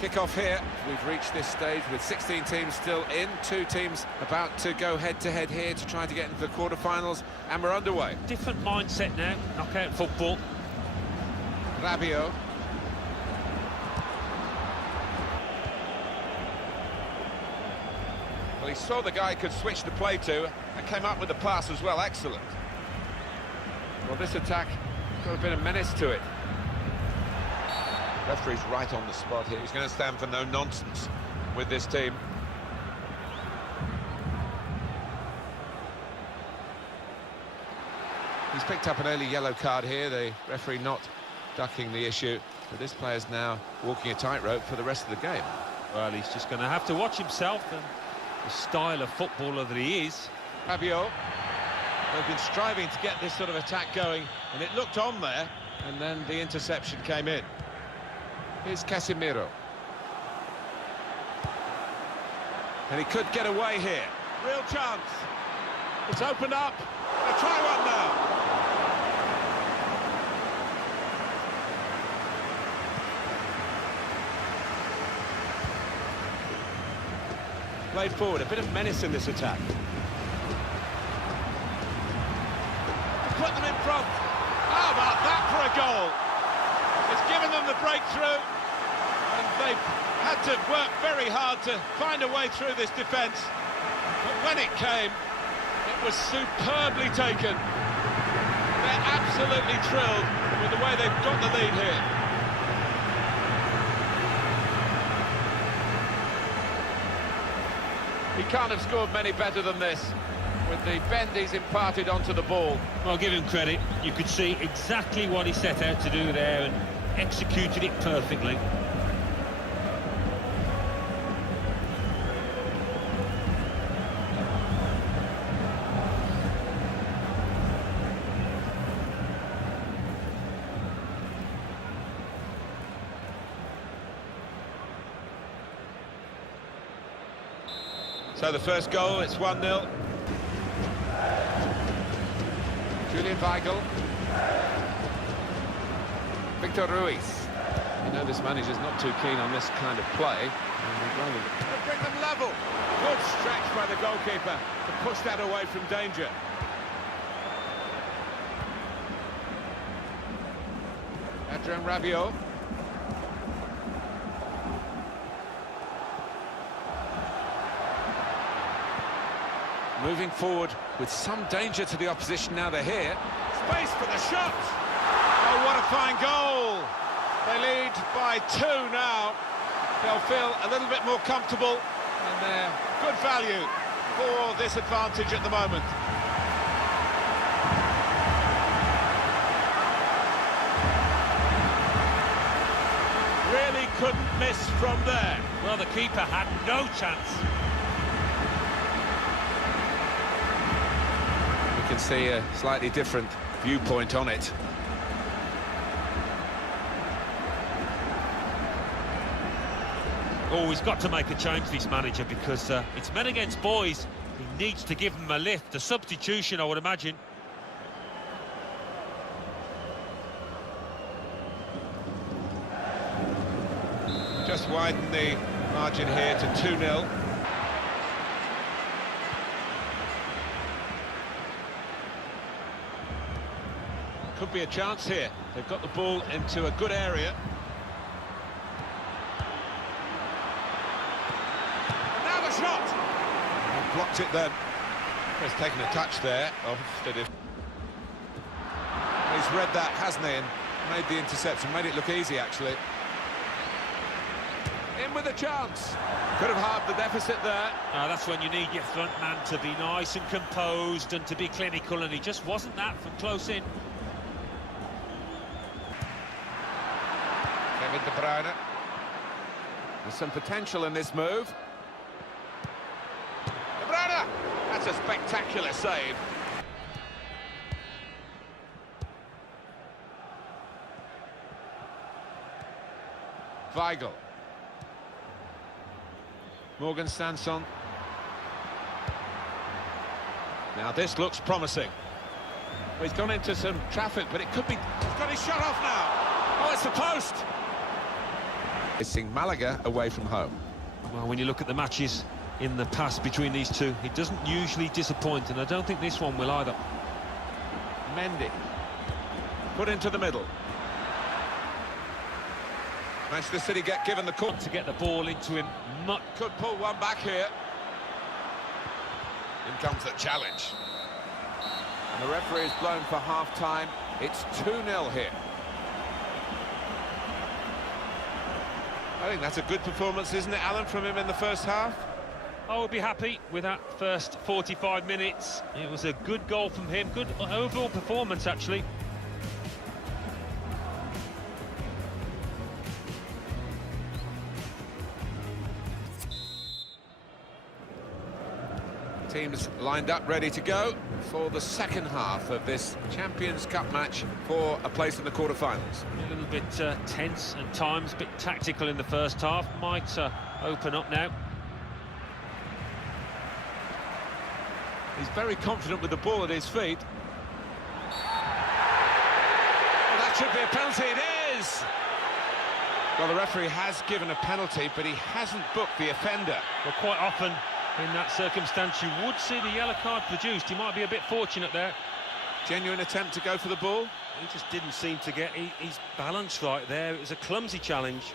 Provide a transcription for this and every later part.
Kick-off here. We've reached this stage with 16 teams still in, 2 teams about to go head-to-head here to try to get into the quarter-finals, and we're underway. Different mindset now, knockout football. Rabiot. Well, he saw the guy could switch the play to, and came up with the pass as well, excellent. Well, this attack got a bit of menace to it. Referee's right on the spot here. He's going to stand for no nonsense with this team. He's picked up an early yellow card here, the referee not ducking the issue, but this player's now walking a tightrope for the rest of the game. Well, he's just going to have to watch himself and the style of footballer that he is. Rabiot. They've been striving to get this sort of attack going, and it looked on there, and then the interception came in. Here's Casemiro. And he could get away here. Real chance. It's opened up. They'll try one now. Played forward, a bit of menace in this attack. Put them in front. How about that for a goal? It's given them the breakthrough, and they've had to work very hard to find a way through this defence. But when it came, it was superbly taken. They're absolutely thrilled with the way they've got the lead here. He can't have scored many better than this, with the bend he's imparted onto the ball. Well, give him credit. You could see exactly what he set out to do there and executed it perfectly. So the first goal, it's 1-0. Julian Weigl. Victor Ruiz. You know this manager's not too keen on this kind of play. They'll bring them level. Good stretch by the goalkeeper to push that away from danger. Adrien Rabiot. Moving forward with some danger to the opposition now they're here. Space for the shot! Oh, what a fine goal! They lead by 2 now. They'll feel a little bit more comfortable, and they're good value for this advantage at the moment. Really couldn't miss from there. Well, the keeper had no chance. You can see a slightly different viewpoint on it. Oh, he's got to make a change, this manager, because it's men against boys. He needs to give them a lift, a substitution, I would imagine. Just widen the margin here to 2-0. Could be a chance here. They've got the ball into a good area. Now the shot! And blocked it then. He's taken a touch there. He's read that, hasn't he? And made the interception. Made it look easy, actually. In with a chance. Could have halved the deficit there. That's when you need your front man to be nice and composed and to be clinical, and he just wasn't that from close in. Kevin De Bruyne. There's some potential in this move. De Bruyne! That's a spectacular save. Weigl. Morgan Sanson. Now this looks promising. Well, he's gone into some traffic, but it could be... He's got his shot off now. Oh, it's the post. Missing Malaga away from home. Well, when you look at the matches in the past between these two, he doesn't usually disappoint, and I don't think this one will either. Mendy. Put into the middle. Manchester City get given the call. To get the ball into him. Could pull one back here. In comes the challenge. And the referee is blown for half-time. It's 2-0 here. I think that's a good performance, isn't it, Alan, from him in the first half? I would be happy with that first 45 minutes. It was a good goal from him. Good overall performance, actually. Teams lined up, ready to go for the second half of this Champions Cup match for a place in the quarter-finals. A little bit tense at times, a bit tactical in the first half. Might open up now. He's very confident with the ball at his feet. Well, that should be a penalty, it is! Well, the referee has given a penalty, but he hasn't booked the offender. Well, quite often in that circumstance you would see the yellow card produced. He might be a bit fortunate there. Genuine attempt to go for the ball. He just didn't seem to get his balance right there. It was a clumsy challenge.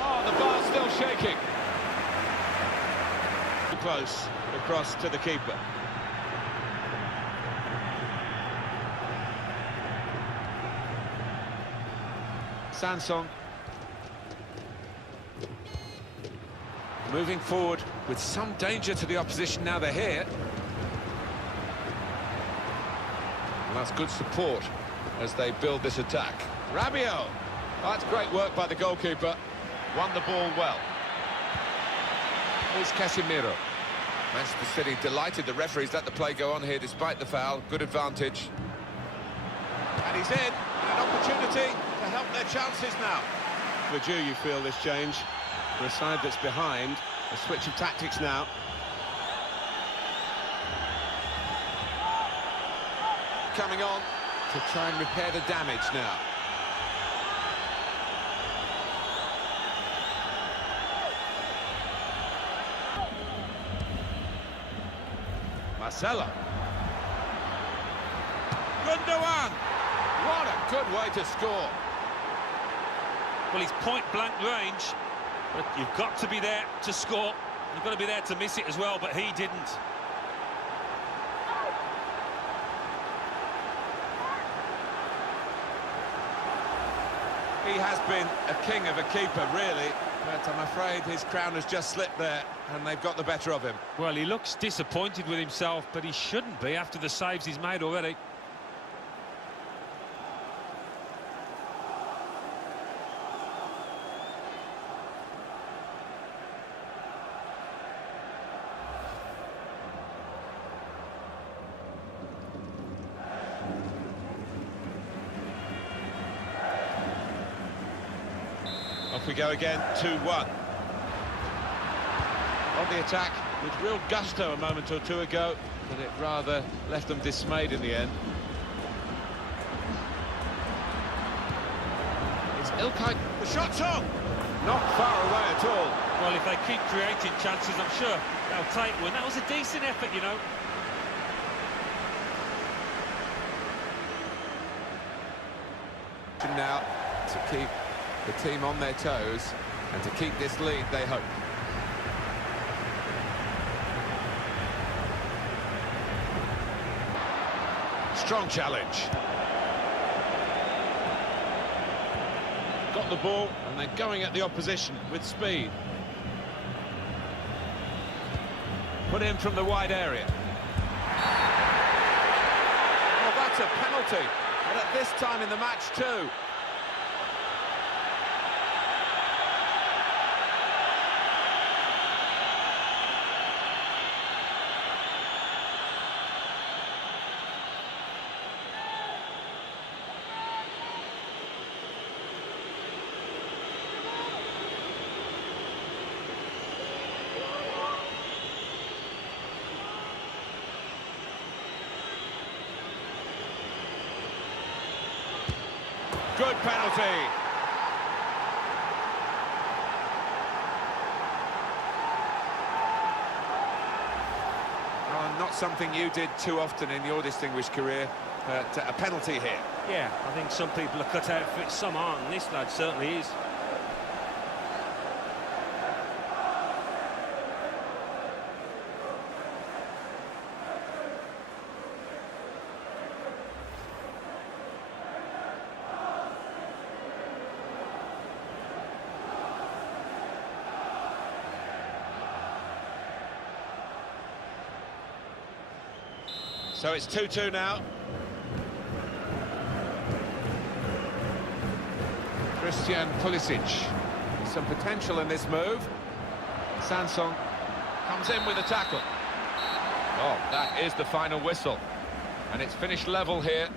Oh, the bar's still shaking. Close across to the keeper. Sansong moving forward with some danger to the opposition now they're here. And that's good support as they build this attack. Rabiot. That's great work by the goalkeeper. Won the ball well. Here's Casemiro. Manchester City delighted the referees let the play go on here despite the foul. Good advantage. And he's in. An opportunity to help their chances now. For you feel this change for a side that's behind. A switch of tactics now. Coming on to try and repair the damage now. Marcelo. Gundogan. What a good way to score. Well, he's point-blank range, but you've got to be there to score. You've got to be there to miss it as well, but he didn't. He has been a king of a keeper, really, but I'm afraid his crown has just slipped there, and they've got the better of him. Well, he looks disappointed with himself, but he shouldn't be after the saves he's made already. Off we go again, 2-1. On the attack with real gusto a moment or two ago, but it rather left them dismayed in the end. It's Ilkay. The shot's on! Not far away at all. Well, if they keep creating chances, I'm sure they'll take one. That was a decent effort, you know. Now to keep the team on their toes and to keep this lead, they hope. Strong challenge. Got the ball and they're going at the opposition with speed. Put in from the wide area. Well, that's a penalty, and at this time in the match too. penalty. Oh, not something you did too often in your distinguished career, but a penalty here. Yeah, I think some people are cut out for it, some aren't, and this lad certainly is. So it's 2-2 now. Christian Pulisic. Some potential in this move. Sansong comes in with a tackle. Oh, that is the final whistle. And it's finished level here.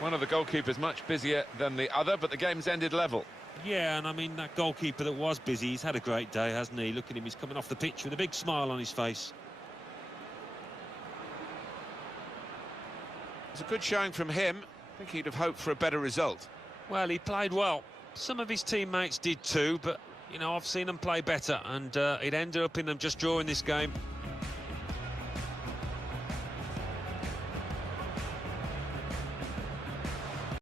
One of the goalkeepers much busier than the other, but the game's ended level. Yeah, and I mean, that goalkeeper that was busy, he's had a great day, hasn't he? Look at him, he's coming off the pitch with a big smile on his face. It's a good showing from him. I think he'd have hoped for a better result. Well, he played well. Some of his teammates did too, but, you know, I've seen them play better, and it ended up in them just drawing this game.